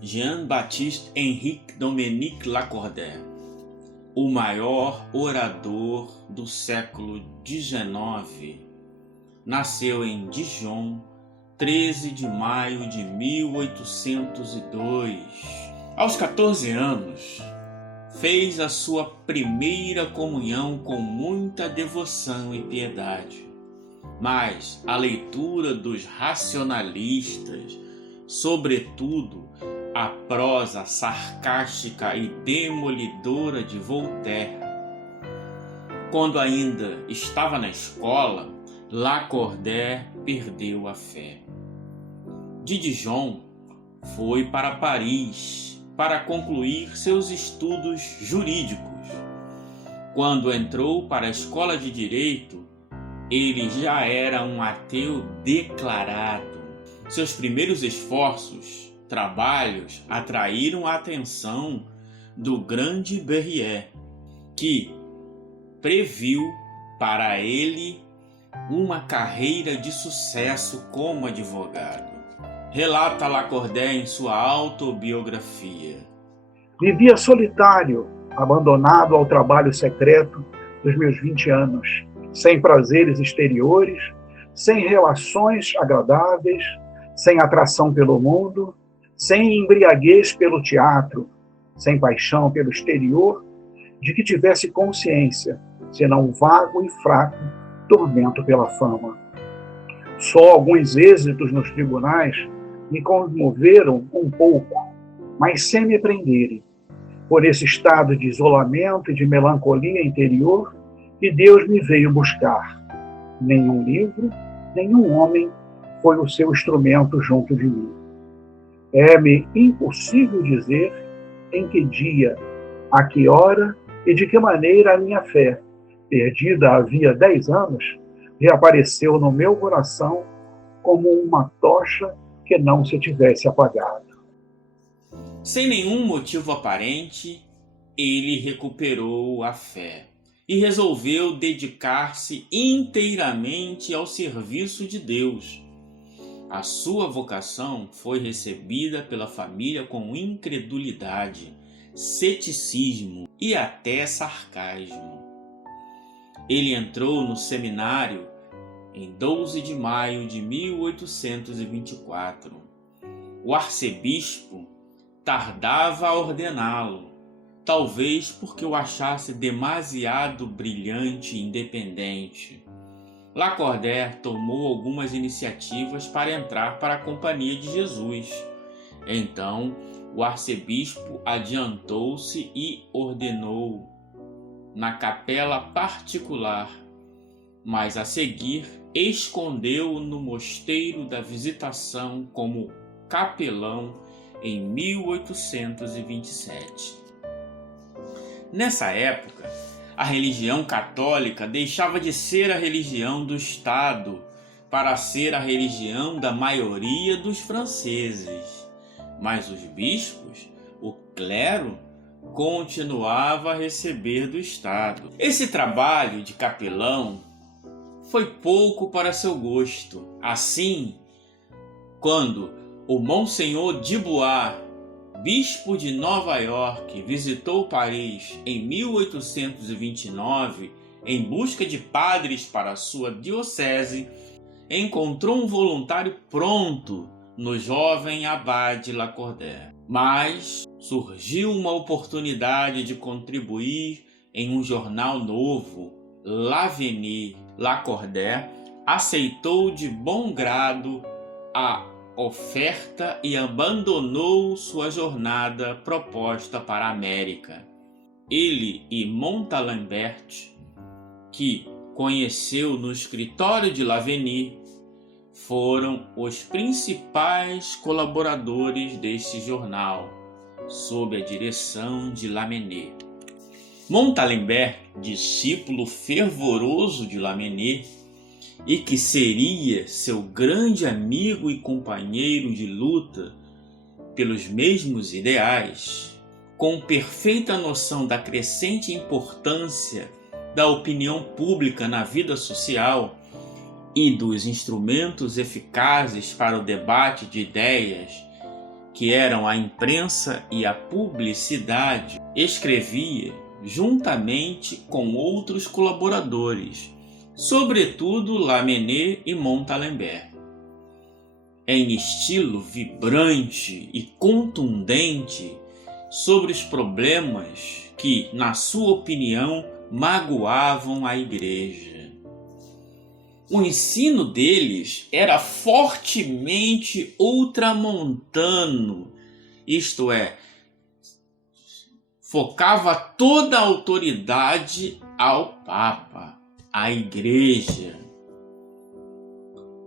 Jean-Baptiste Henrique Dominique Lacordaire, o maior orador do século XIX, nasceu em Dijon, 13 de maio de 1802. Aos 14 anos, fez a sua primeira comunhão com muita devoção e piedade. Mas a leitura dos racionalistas, sobretudo a prosa sarcástica e demolidora de Voltaire, quando ainda estava na escola, Lacordaire perdeu a fé. De Dijon, foi para Paris para concluir seus estudos jurídicos. Quando entrou para a escola de direito, ele já era um ateu declarado. Seus primeiros trabalhos atraíram a atenção do grande Berryer, que previu para ele uma carreira de sucesso como advogado. Relata Lacordaire em sua autobiografia: vivia solitário, abandonado ao trabalho secreto dos meus 20 anos, sem prazeres exteriores, sem relações agradáveis, sem atração pelo mundo, sem embriaguez pelo teatro, sem paixão pelo exterior, de que tivesse consciência, senão um vago e fraco tormento pela fama. Só alguns êxitos nos tribunais me comoveram um pouco, mas sem me prenderem. Por esse estado de isolamento e de melancolia interior que Deus me veio buscar. Nenhum livro, nenhum homem foi o seu instrumento junto de mim. É-me impossível dizer em que dia, a que hora e de que maneira a minha fé, perdida havia 10 anos, reapareceu no meu coração como uma tocha que não se tivesse apagado. Sem nenhum motivo aparente, ele recuperou a fé e resolveu dedicar-se inteiramente ao serviço de Deus. A sua vocação foi recebida pela família com incredulidade, ceticismo e até sarcasmo. Ele entrou no seminário em 12 de maio de 1824. O arcebispo tardava a ordená-lo, talvez porque o achasse demasiado brilhante e independente. Lacordaire tomou algumas iniciativas para entrar para a Companhia de Jesus. Então, o arcebispo adiantou-se e ordenou na capela particular, mas a seguir escondeu-o no Mosteiro da Visitação como capelão em 1827. Nessa época, a religião católica deixava de ser a religião do Estado para ser a religião da maioria dos franceses. Mas os bispos, o clero, continuava a receber do Estado. Esse trabalho de capelão foi pouco para seu gosto. Assim, quando o Monsenhor Dubois, bispo de Nova York, visitou Paris em 1829 em busca de padres para sua diocese, encontrou um voluntário pronto no jovem abade Lacordaire. Mas surgiu uma oportunidade de contribuir em um jornal novo, L'Avenir. Lacordaire aceitou de bom grado a oferta e abandonou sua jornada proposta para a América. Ele e Montalembert, que conheceu no escritório de L'Avenir, foram os principais colaboradores deste jornal, sob a direção de Lamennais. Montalembert, discípulo fervoroso de Lamennais, e que seria seu grande amigo e companheiro de luta pelos mesmos ideais, com perfeita noção da crescente importância da opinião pública na vida social e dos instrumentos eficazes para o debate de ideias que eram a imprensa e a publicidade, escrevia juntamente com outros colaboradores, sobretudo Lamennais e Montalembert, em estilo vibrante e contundente sobre os problemas que, na sua opinião, magoavam a Igreja. O ensino deles era fortemente ultramontano, isto é, focava toda a autoridade ao Papa, à Igreja.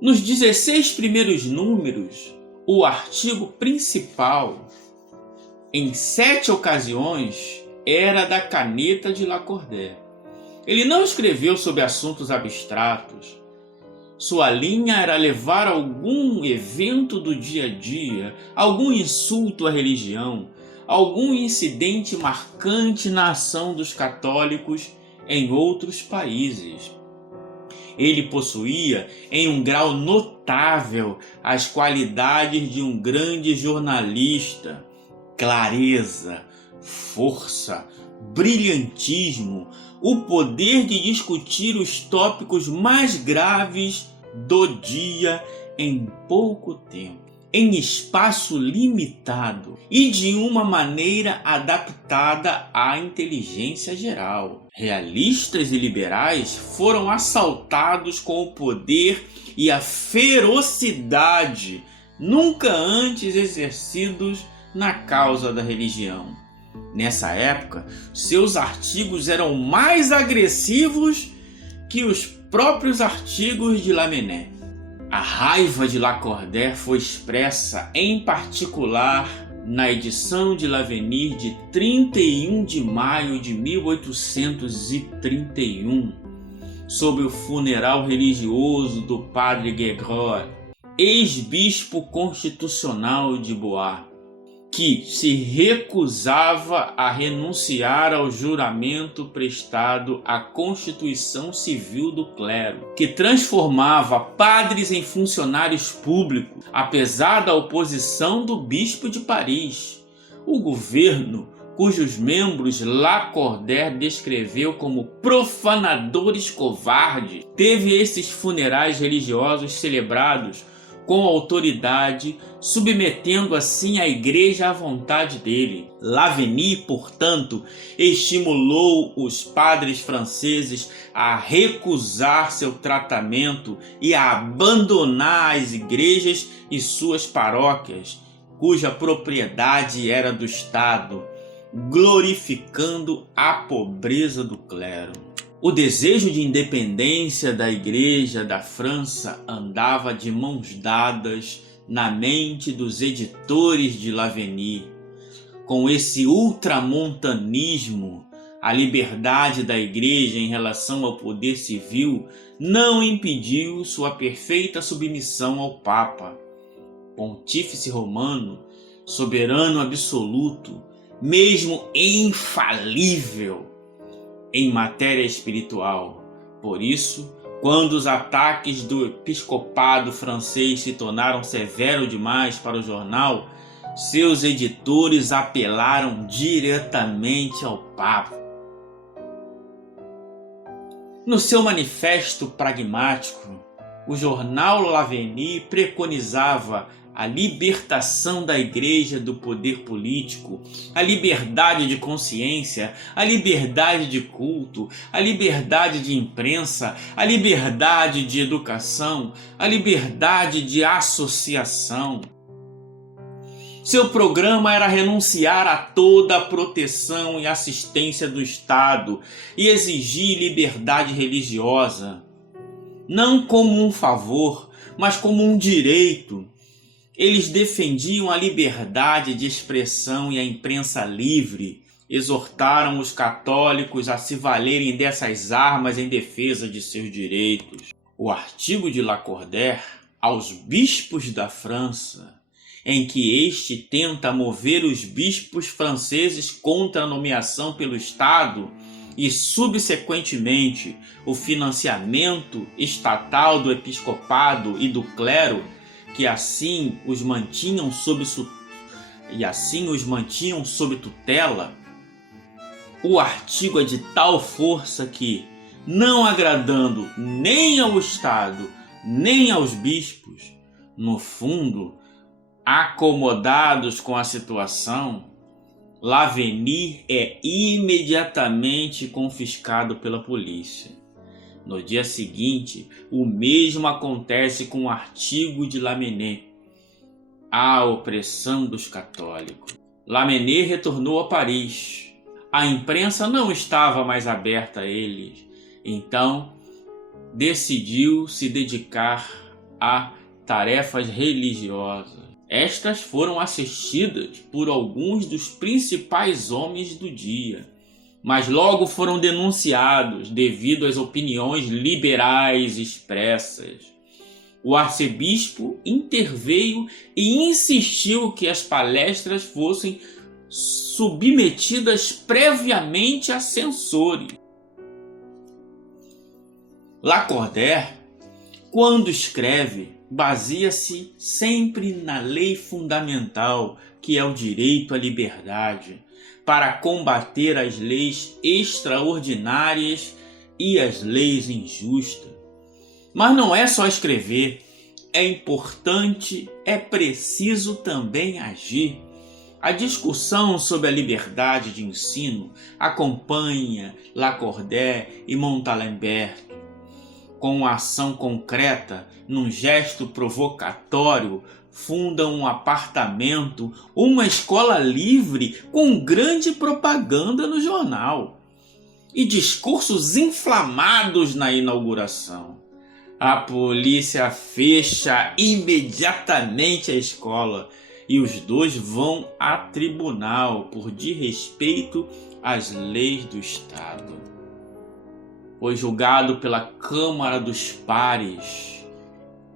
Nos 16 primeiros números, o artigo principal, em 7 ocasiões, era da caneta de Lacordaire. Ele não escreveu sobre assuntos abstratos. Sua linha era levar algum evento do dia a dia, algum insulto à religião, algum incidente marcante na ação dos católicos em outros países. Ele possuía, em um grau notável, as qualidades de um grande jornalista: clareza, força, brilhantismo, o poder de discutir os tópicos mais graves do dia em pouco tempo, em espaço limitado e de uma maneira adaptada à inteligência geral. Realistas e liberais foram assaltados com o poder e a ferocidade nunca antes exercidos na causa da religião. Nessa época, seus artigos eram mais agressivos que os próprios artigos de Lamennais. A raiva de Lacordaire foi expressa, em particular, na edição de L'Avenir de 31 de maio de 1831, sobre o funeral religioso do padre Guégrot, ex-bispo constitucional de Blois, que se recusava a renunciar ao juramento prestado à Constituição Civil do Clero, que transformava padres em funcionários públicos, apesar da oposição do bispo de Paris. O governo, cujos membros Lacordaire descreveu como profanadores covardes, teve esses funerais religiosos celebrados com autoridade, submetendo assim a Igreja à vontade dele. L'Avenir, portanto, estimulou os padres franceses a recusar seu tratamento e a abandonar as igrejas e suas paróquias, cuja propriedade era do Estado, glorificando a pobreza do clero. O desejo de independência da Igreja da França andava de mãos dadas na mente dos editores de L'Avenir. Com esse ultramontanismo, a liberdade da Igreja em relação ao poder civil não impediu sua perfeita submissão ao Papa, pontífice romano, soberano absoluto, mesmo infalível em matéria espiritual. Por isso, quando os ataques do episcopado francês se tornaram severos demais para o jornal, seus editores apelaram diretamente ao Papa. No seu manifesto pragmático, o jornal L'Avenir preconizava a libertação da Igreja do poder político, a liberdade de consciência, a liberdade de culto, a liberdade de imprensa, a liberdade de educação, a liberdade de associação. Seu programa era renunciar a toda a proteção e assistência do Estado e exigir liberdade religiosa, não como um favor, mas como um direito. Eles defendiam a liberdade de expressão e a imprensa livre, exortaram os católicos a se valerem dessas armas em defesa de seus direitos. O artigo de Lacordaire aos bispos da França, em que este tenta mover os bispos franceses contra a nomeação pelo Estado e, subsequentemente, o financiamento estatal do episcopado e do clero, que assim os mantinham sob e assim os mantinham sob tutela, o artigo é de tal força que, não agradando nem ao Estado, nem aos bispos, no fundo, acomodados com a situação, Lavenir é imediatamente confiscado pela polícia. No dia seguinte, o mesmo acontece com o artigo de Lamennais, a opressão dos católicos. Lamennais retornou a Paris. A imprensa não estava mais aberta a eles, então decidiu se dedicar a tarefas religiosas. Estas foram assistidas por alguns dos principais homens do dia, mas logo foram denunciados devido às opiniões liberais expressas. O arcebispo interveio e insistiu que as palestras fossem submetidas previamente a censores. Lacordaire, quando escreve, baseia-se sempre na lei fundamental, que é o direito à liberdade, para combater as leis extraordinárias e as leis injustas. Mas não é só escrever, é importante, é preciso também agir. A discussão sobre a liberdade de ensino acompanha Lacordaire e Montalembert. Com a ação concreta, num gesto provocatório, fundam um apartamento, uma escola livre com grande propaganda no jornal e discursos inflamados na inauguração. A polícia fecha imediatamente a escola e os dois vão a tribunal por desrespeito às leis do Estado. Foi julgado pela Câmara dos Pares,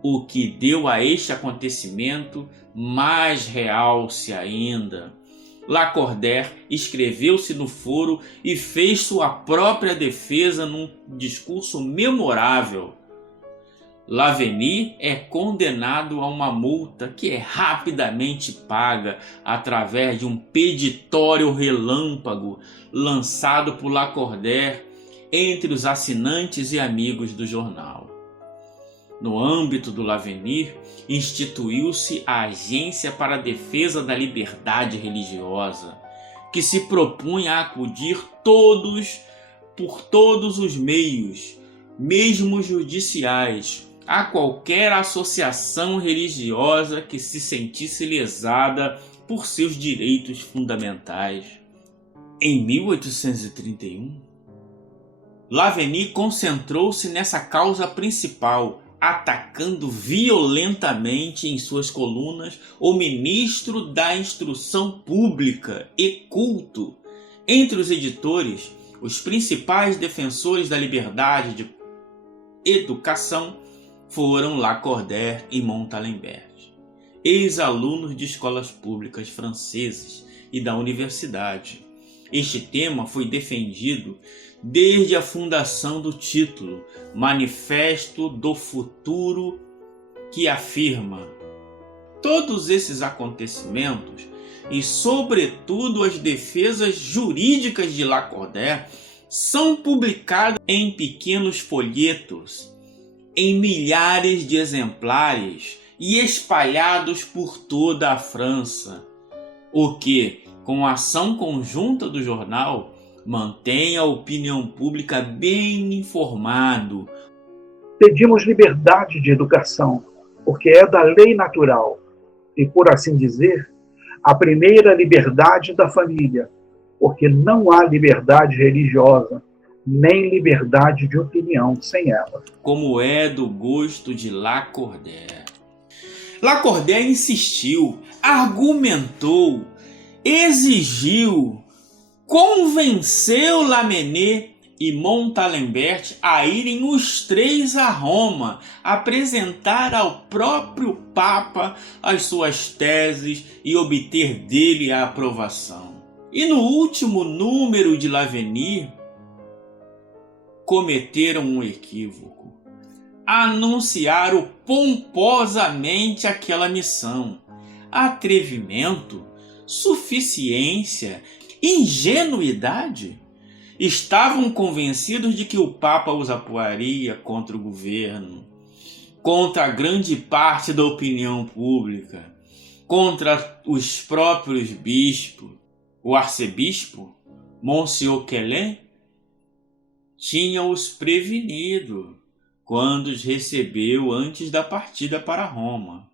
o que deu a este acontecimento mais realce ainda. Lacordaire escreveu-se no foro e fez sua própria defesa num discurso memorável. Lavenir é condenado a uma multa que é rapidamente paga através de um peditório relâmpago lançado por Lacordaire entre os assinantes e amigos do jornal. No âmbito do Lavenir, instituiu-se a Agência para a Defesa da Liberdade Religiosa, que se propunha a acudir por todos os meios, mesmo judiciais, a qualquer associação religiosa que se sentisse lesada por seus direitos fundamentais. Em 1831, Lavenir concentrou-se nessa causa principal, atacando violentamente em suas colunas o ministro da Instrução Pública e Culto. Entre os editores, os principais defensores da liberdade de educação foram Lacordaire e Montalembert, ex-alunos de escolas públicas franceses e da universidade. Este tema foi defendido desde a fundação do título Manifesto do Futuro, que afirma: todos esses acontecimentos e, sobretudo, as defesas jurídicas de Lacordaire são publicadas em pequenos folhetos, em milhares de exemplares e espalhados por toda a França, o que, com a ação conjunta do jornal, mantém a opinião pública bem informado. Pedimos liberdade de educação, porque é da lei natural e, por assim dizer, a primeira liberdade da família, porque não há liberdade religiosa, nem liberdade de opinião sem ela. Como é do gosto de Lacordaire. Lacordaire insistiu, argumentou, exigiu, convenceu Lamennais e Montalembert a irem os três a Roma apresentar ao próprio Papa as suas teses e obter dele a aprovação. E no último número de Lavenir, cometeram um equívoco. Anunciaram pomposamente aquela missão. Atrevimento? suficiência, ingenuidade. Estavam convencidos de que o Papa os apoiaria contra o governo, contra a grande parte da opinião pública, contra os próprios bispos. O arcebispo, Monsieur Quélin, tinha-os prevenido quando os recebeu antes da partida para Roma.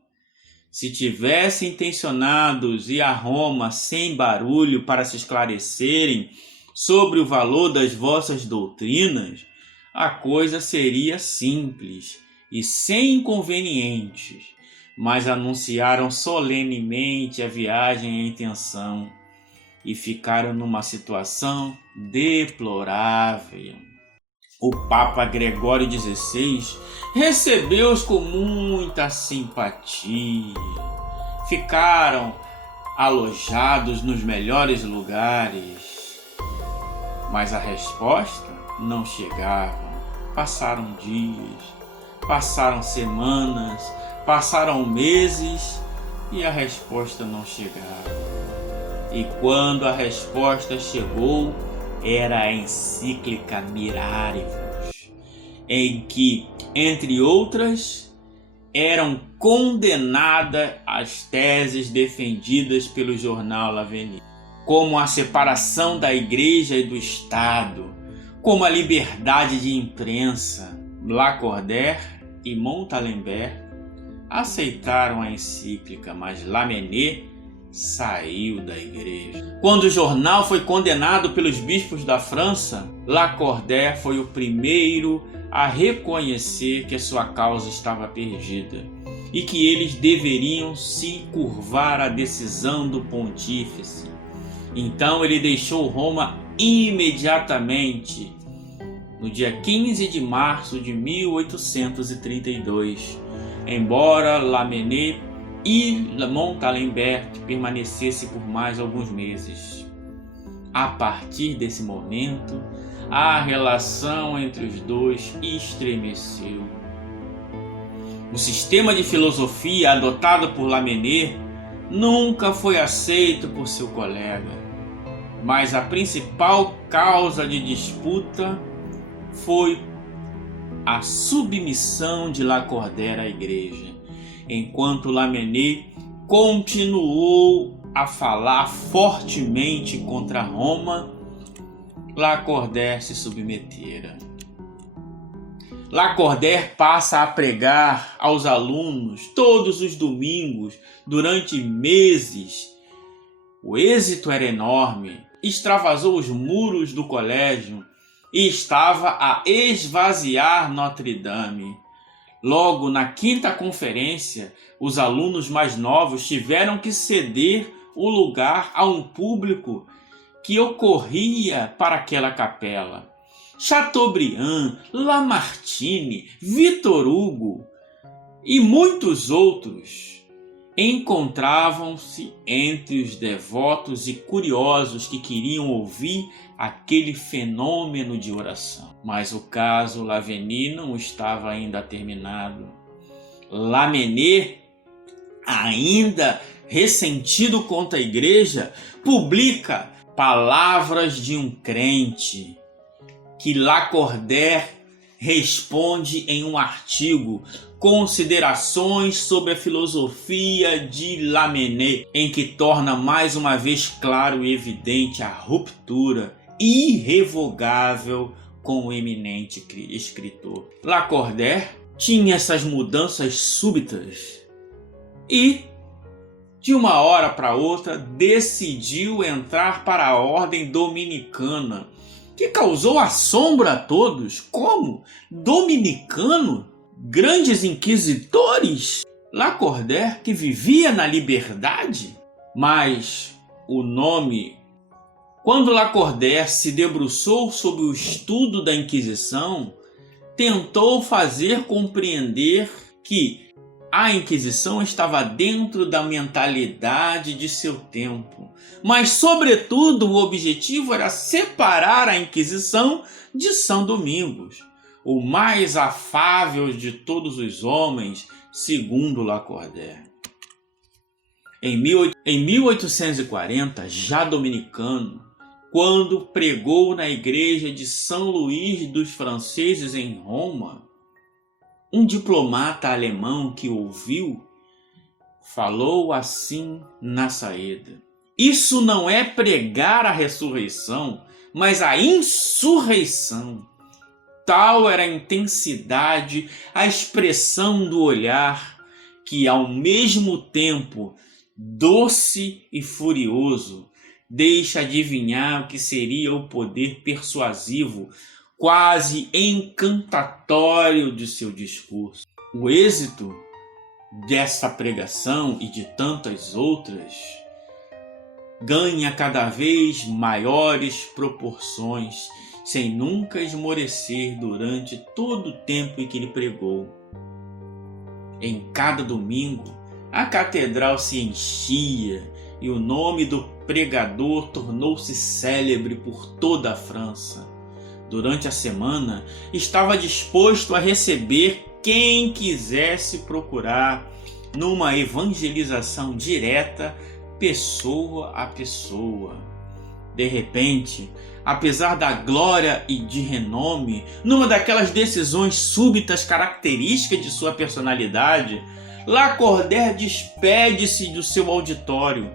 Se tivessem intencionados ir a Roma sem barulho para se esclarecerem sobre o valor das vossas doutrinas, a coisa seria simples e sem inconvenientes, mas anunciaram solenemente a viagem e a intenção e ficaram numa situação deplorável. O Papa Gregório XVI recebeu-os com muita simpatia. Ficaram alojados nos melhores lugares, mas a resposta não chegava. Passaram dias, passaram semanas, passaram meses e a resposta não chegava. E quando a resposta chegou, era a encíclica Mirarivus, em que, entre outras, eram condenadas as teses defendidas pelo jornal L'Avenir, como a separação da Igreja e do Estado, como a liberdade de imprensa. Lacordaire e Montalembert aceitaram a encíclica, mas Lamennais saiu da igreja. Quando o jornal foi condenado pelos bispos da França, Lacordaire foi o primeiro a reconhecer que a sua causa estava perdida e que eles deveriam se curvar à decisão do pontífice. Então ele deixou Roma imediatamente, no dia 15 de março de 1832, embora Lamennais e Montalembert permanecesse por mais alguns meses. A partir desse momento, a relação entre os dois estremeceu. O sistema de filosofia adotado por Lamennais nunca foi aceito por seu colega, mas a principal causa de disputa foi a submissão de Lacordaire à igreja, enquanto Lamennais continuou a falar fortemente contra Roma. Lacordaire se submetera. Lacordaire passa a pregar aos alunos todos os domingos durante meses. O êxito era enorme, extravasou os muros do colégio e estava a esvaziar Notre-Dame. Logo, na quinta conferência, os alunos mais novos tiveram que ceder o lugar a um público que ocorria para aquela capela. Chateaubriand, Lamartine, Victor Hugo e muitos outros encontravam-se entre os devotos e curiosos que queriam ouvir aquele fenômeno de oração. Mas o caso L'Avenir não estava ainda terminado. Lamennais, ainda ressentido contra a igreja, publica Palavras de um Crente, que Lacordaire responde em um artigo, Considerações sobre a filosofia de Lamennais, em que torna mais uma vez claro e evidente a ruptura irrevogável com o eminente escritor. Lacordaire tinha essas mudanças súbitas e, de uma hora para outra, decidiu entrar para a ordem dominicana, que causou assombro a todos. Como? Dominicano? Grandes inquisidores? Lacordaire, que vivia na liberdade? Mas o nome... Quando Lacordaire se debruçou sobre o estudo da Inquisição, tentou fazer compreender que a Inquisição estava dentro da mentalidade de seu tempo, mas, sobretudo, o objetivo era separar a Inquisição de São Domingos, o mais afável de todos os homens, segundo Lacordaire. Em 1840, já dominicano, quando pregou na igreja de São Luís dos Franceses em Roma, um diplomata alemão que ouviu falou assim na saída: isso não é pregar a ressurreição, mas a insurreição. Tal era a intensidade, a expressão do olhar, que ao mesmo tempo doce e furioso, deixa adivinhar o que seria o poder persuasivo, quase encantatório de seu discurso. O êxito dessa pregação e de tantas outras ganha cada vez maiores proporções, sem nunca esmorecer durante todo o tempo em que ele pregou. Em cada domingo, a catedral se enchia e o nome do pregador tornou-se célebre por toda a França. Durante a semana, estava disposto a receber quem quisesse procurar numa evangelização direta, pessoa a pessoa. De repente, apesar da glória e de renome, numa daquelas decisões súbitas características de sua personalidade, Lacordaire despede-se do seu auditório,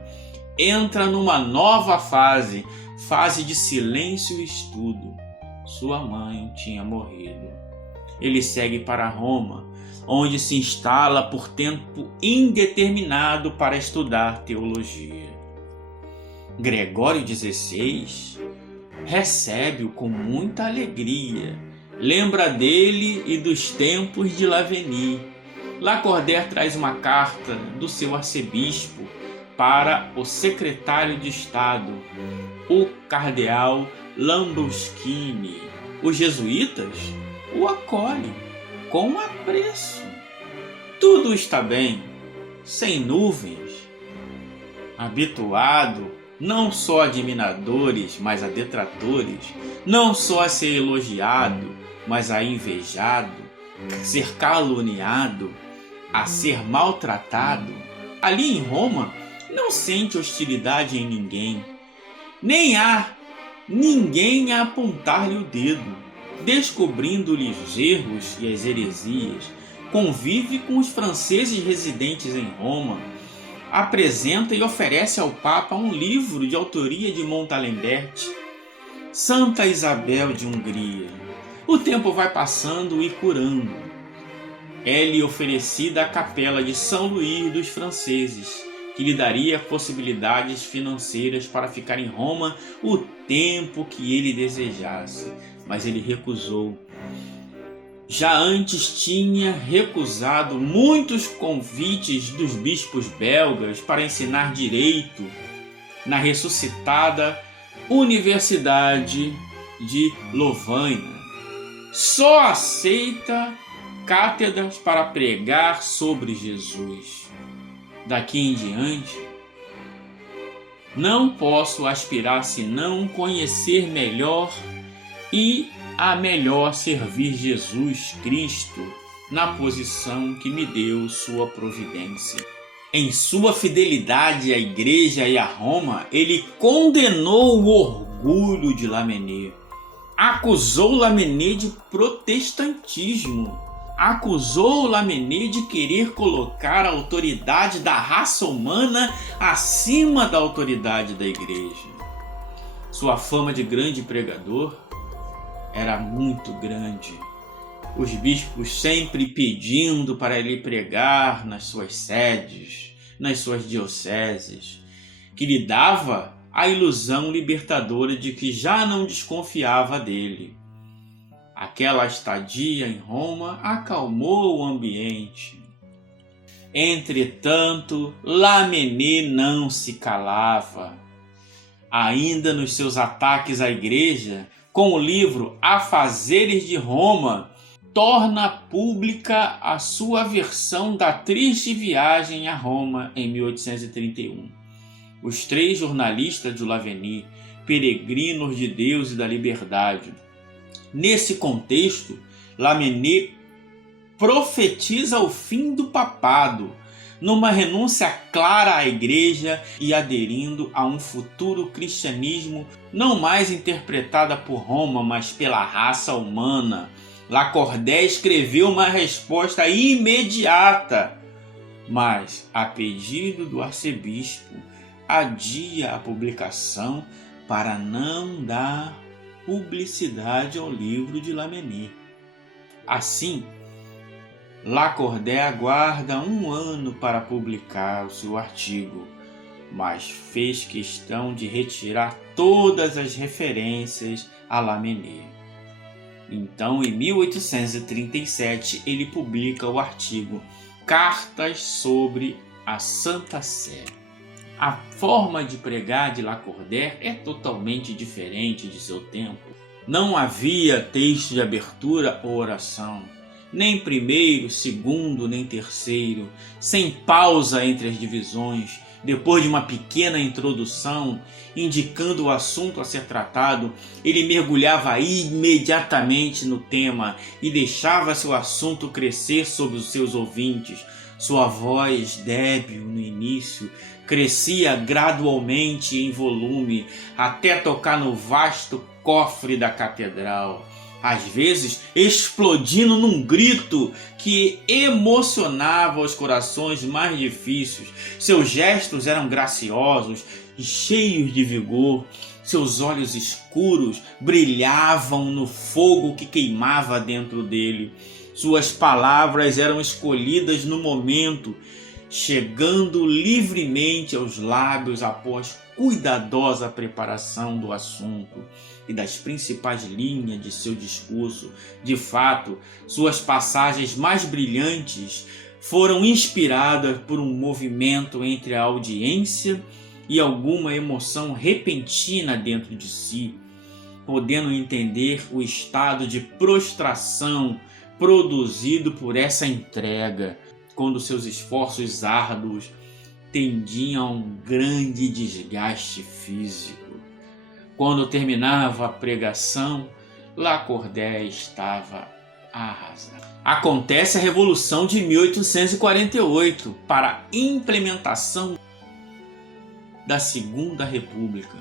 entra numa nova fase de silêncio e estudo. Sua mãe tinha morrido. Ele segue para Roma, onde se instala por tempo indeterminado para estudar teologia. Gregório XVI recebe-o com muita alegria, lembra dele e dos tempos de Laveni. Lacordaire traz uma carta do seu arcebispo para o secretário de Estado, o cardeal Lambruschini. Os jesuítas o acolhem com apreço. Tudo está bem, sem nuvens. Habituado não só a admiradores, mas a detratores, não só a ser elogiado, mas a invejado, ser caluniado, a ser maltratado, ali em Roma não sente hostilidade em ninguém, nem há ninguém a apontar-lhe o dedo, descobrindo-lhe os erros e as heresias. Convive com os franceses residentes em Roma, apresenta e oferece ao Papa um livro de autoria de Montalembert, Santa Isabel de Hungria. O tempo vai passando e curando. É-lhe oferecida a capela de São Luís dos Franceses, que lhe daria possibilidades financeiras para ficar em Roma o tempo que ele desejasse, mas ele recusou. Já antes tinha recusado muitos convites dos bispos belgas para ensinar direito na ressuscitada Universidade de Louvain. Só aceita cátedras para pregar sobre Jesus. Daqui em diante, não posso aspirar senão conhecer melhor e a melhor servir Jesus Cristo na posição que me deu sua providência. Em sua fidelidade à Igreja e a Roma, ele condenou o orgulho de Lamennais, acusou Lamennais de protestantismo, acusou Lamennais de querer colocar a autoridade da raça humana acima da autoridade da Igreja. Sua fama de grande pregador era muito grande. Os bispos sempre pedindo para ele pregar nas suas sedes, nas suas dioceses, que lhe dava a ilusão libertadora de que já não desconfiava dele. Aquela estadia em Roma acalmou o ambiente. Entretanto, Lamennais não se calava. Ainda nos seus ataques à Igreja, com o livro Afazeres de Roma, torna pública a sua versão da triste viagem a Roma em 1831. Os 3 jornalistas de Laveni, peregrinos de Deus e da liberdade. Nesse contexto, Lamennais profetiza o fim do papado, numa renúncia clara à igreja e aderindo a um futuro cristianismo não mais interpretada por Roma, mas pela raça humana. Lacordaire escreveu uma resposta imediata, mas, a pedido do arcebispo, adia a publicação para não dar publicidade ao livro de Lamennais. Assim, Lacordaire aguarda 1 ano para publicar o seu artigo, mas fez questão de retirar todas as referências a Lamennais. Então, em 1837, ele publica o artigo Cartas sobre a Santa Sé. A forma de pregar de Lacordaire é totalmente diferente de seu tempo. Não havia texto de abertura ou oração, nem primeiro, segundo, nem terceiro, sem pausa entre as divisões. Depois de uma pequena introdução indicando o assunto a ser tratado, ele mergulhava imediatamente no tema e deixava seu assunto crescer sobre os seus ouvintes. Sua voz, débil no início, crescia gradualmente em volume até tocar no vasto cofre da catedral, às vezes explodindo num grito que emocionava os corações mais difíceis. Seus gestos eram graciosos e cheios de vigor. Seus olhos escuros brilhavam no fogo que queimava dentro dele. Suas palavras eram escolhidas no momento, chegando livremente aos lábios após cuidadosa preparação do assunto e das principais linhas de seu discurso. De fato, suas passagens mais brilhantes foram inspiradas por um movimento entre a audiência e alguma emoção repentina dentro de si, podendo entender o estado de prostração produzido por essa entrega, quando seus esforços árduos tendiam a um grande desgaste físico. Quando terminava a pregação, Lacordaire estava arrasado. Acontece a Revolução de 1848 para a implementação da Segunda República.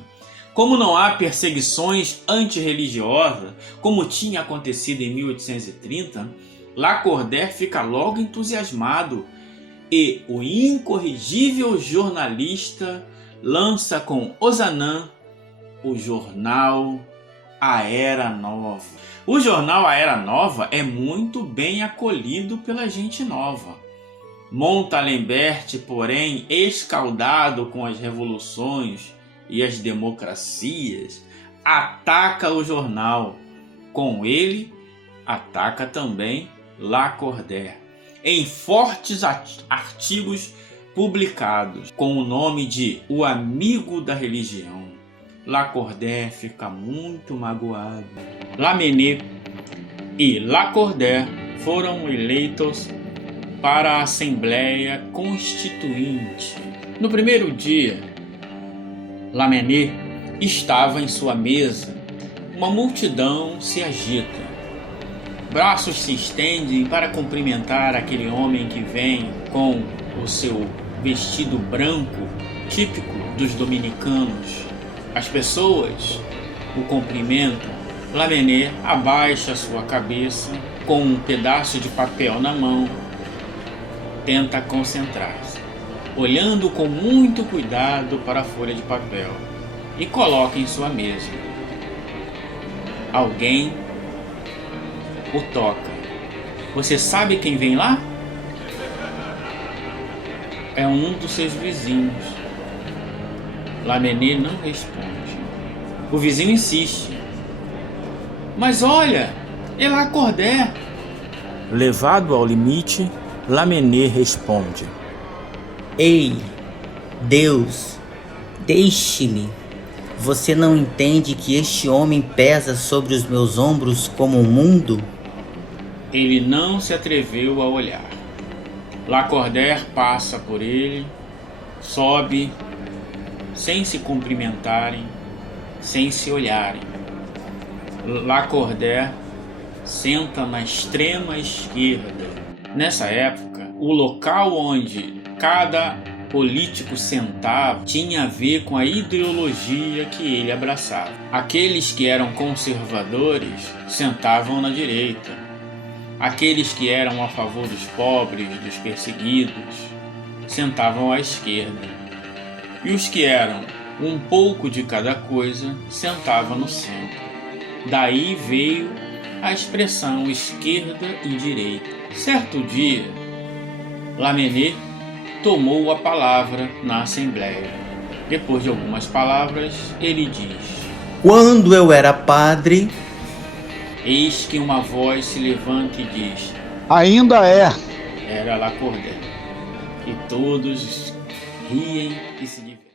Como não há perseguições antirreligiosas, como tinha acontecido em 1830, Lacordaire fica logo entusiasmado e o incorrigível jornalista lança com Ozanam o jornal A Era Nova. O jornal A Era Nova é muito bem acolhido pela gente nova. Montalembert, porém, escaldado com as revoluções e as democracias, ataca o jornal. Com ele, ataca também Lacordaire, em fortes artigos publicados com o nome de O Amigo da Religião. Lacordaire fica muito magoado. Lamennais e Lacordaire foram eleitos para a Assembleia Constituinte. No primeiro dia, Lamennais estava em sua mesa. Uma multidão se agita. Braços se estendem para cumprimentar aquele homem que vem com o seu vestido branco, típico dos dominicanos. As pessoas o cumprimentam. Lamennais abaixa sua cabeça com um pedaço de papel na mão. Tenta concentrar-se, olhando com muito cuidado para a folha de papel e coloca em sua mesa. Alguém o toca. Você sabe quem vem lá? É um dos seus vizinhos. Lamennais não responde. O vizinho insiste. Mas olha, é Lacordaire. Levado ao limite, Lamennais responde: Ei, Deus, deixe-me. Você não entende que este homem pesa sobre os meus ombros como o mundo? Ele não se atreveu a olhar. Lacordaire passa por ele, sobe, sem se cumprimentarem, sem se olharem. Lacordaire senta na extrema esquerda. Nessa época, o local onde cada político sentava tinha a ver com a ideologia que ele abraçava. Aqueles que eram conservadores sentavam na direita. Aqueles que eram a favor dos pobres, dos perseguidos, sentavam à esquerda. E os que eram um pouco de cada coisa sentavam no centro. Daí veio a expressão esquerda e direita. Certo dia, Lamennais tomou a palavra na Assembleia. Depois de algumas palavras, ele diz: Quando eu era padre, eis que uma voz se levanta e diz: Ainda é. Era Lacordaire. E todos riem e se divertem.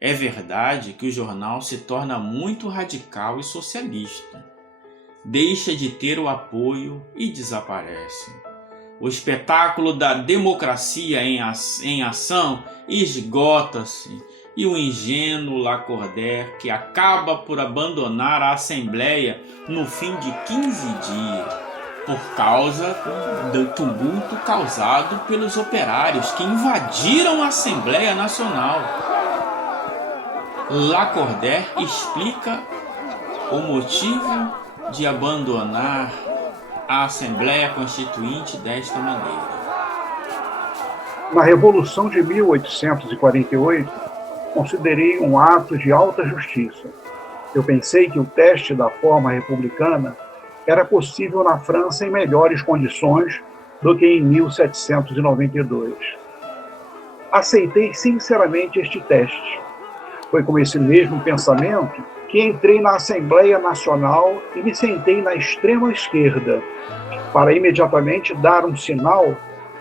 É verdade que o jornal se torna muito radical e socialista. Deixa de ter o apoio e desaparece. O espetáculo da democracia em ação esgota-se e o ingênuo Lacordaire, que acaba por abandonar a Assembleia no fim de 15 dias, por causa do tumulto causado pelos operários que invadiram a Assembleia Nacional. Lacordaire explica o motivo de abandonar a Assembleia Constituinte desta maneira. Na Revolução de 1848, considerei um ato de alta justiça. Eu pensei que o teste da forma republicana era possível na França em melhores condições do que em 1792. Aceitei sinceramente este teste. Foi com esse mesmo pensamento que entrei na Assembleia Nacional e me sentei na extrema esquerda, para imediatamente dar um sinal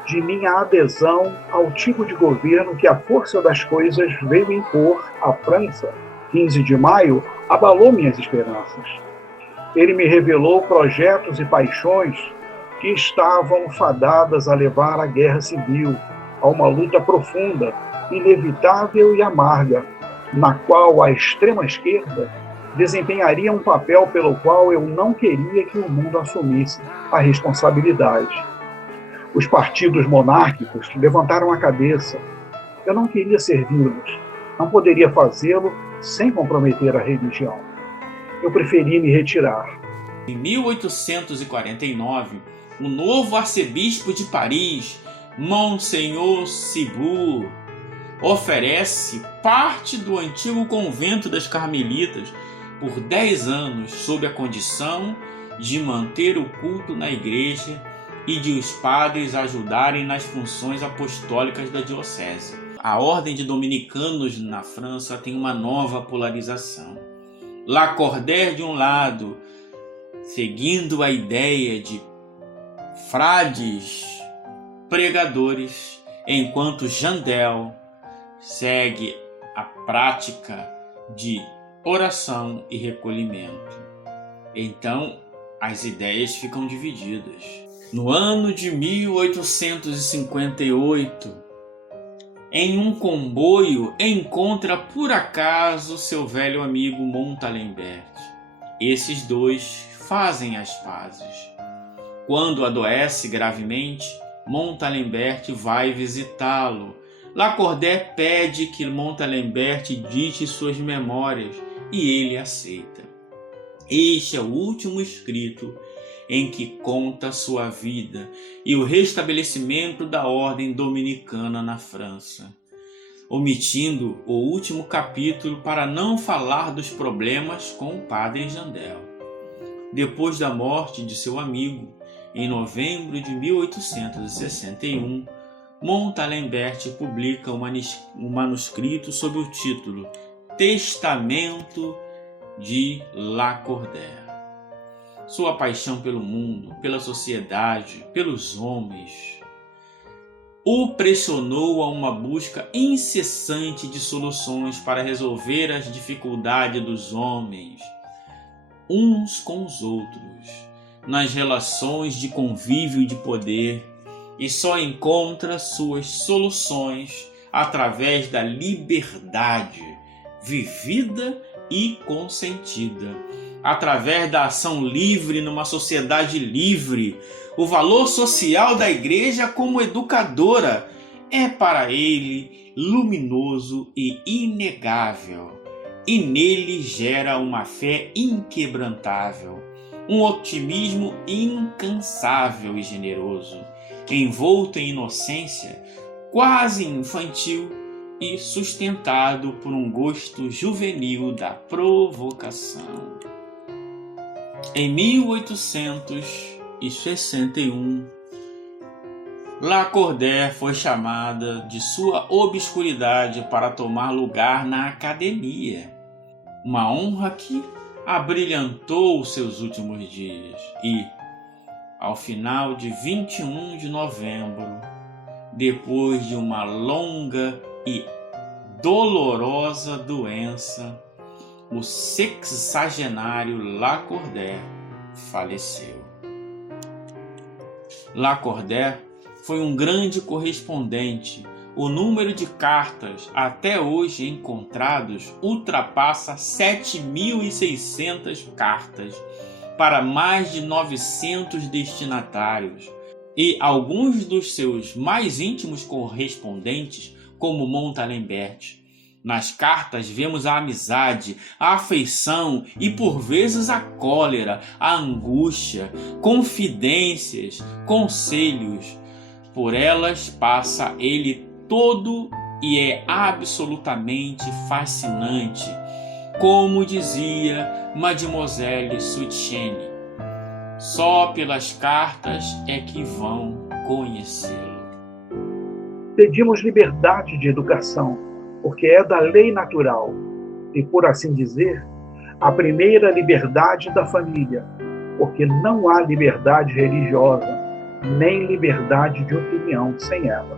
de minha adesão ao tipo de governo que a força das coisas veio impor à França. 15 de maio abalou minhas esperanças. Ele me revelou projetos e paixões que estavam fadadas a levar à guerra civil, a uma luta profunda, inevitável e amarga, na qual a extrema-esquerda desempenharia um papel pelo qual eu não queria que o mundo assumisse a responsabilidade. Os partidos monárquicos levantaram a cabeça. Eu não queria servi-los. Não poderia fazê-lo sem comprometer a religião. Eu preferi me retirar. Em 1849, o novo arcebispo de Paris, Monsenhor Ciboure, oferece parte do antigo convento das Carmelitas por 10 anos sob a condição de manter o culto na igreja e de os padres ajudarem nas funções apostólicas da diocese. A ordem de dominicanos na França tem uma nova polarização. Lacordaire, de um lado, seguindo a ideia de frades pregadores, enquanto Jandel segue a prática de oração e recolhimento. Então, as ideias ficam divididas. No ano de 1858, em um comboio, encontra por acaso seu velho amigo Montalembert. Esses dois fazem as pazes. Quando adoece gravemente, Montalembert vai visitá-lo. Lacordaire pede que Montalembert dite suas memórias e ele aceita. Este é o último escrito em que conta sua vida e o restabelecimento da ordem dominicana na França, omitindo o último capítulo para não falar dos problemas com o padre Jandel. Depois da morte de seu amigo, em novembro de 1861, Montalembert publica um manuscrito sob o título Testamento de Lacordaire. Sua paixão pelo mundo, pela sociedade, pelos homens, o pressionou a uma busca incessante de soluções para resolver as dificuldades dos homens, uns com os outros, nas relações de convívio e de poder, e só encontra suas soluções através da liberdade vivida e consentida, através da ação livre numa sociedade livre. O valor social da igreja como educadora é para ele luminoso e inegável, e nele gera uma fé inquebrantável, um otimismo incansável e generoso, envolto em inocência, quase infantil e sustentado por um gosto juvenil da provocação. Em 1861, Lacordaire foi chamada de sua obscuridade para tomar lugar na academia, uma honra que abrilhantou seus últimos dias e, ao final de 21 de novembro, depois de uma longa e dolorosa doença, o sexagenário Lacordaire faleceu. Lacordaire foi um grande correspondente. O número de cartas até hoje encontrados ultrapassa 7.600 cartas para mais de 900 destinatários, e alguns dos seus mais íntimos correspondentes, como Montalembert. Nas cartas vemos a amizade, a afeição e por vezes a cólera, a angústia, confidências, conselhos. Por elas passa ele todo e é absolutamente fascinante, como dizia Mademoiselle Suitienne. Só pelas cartas é que vão conhecê-lo. Pedimos liberdade de educação, porque é da lei natural e, por assim dizer, a primeira liberdade da família, porque não há liberdade religiosa, nem liberdade de opinião sem ela.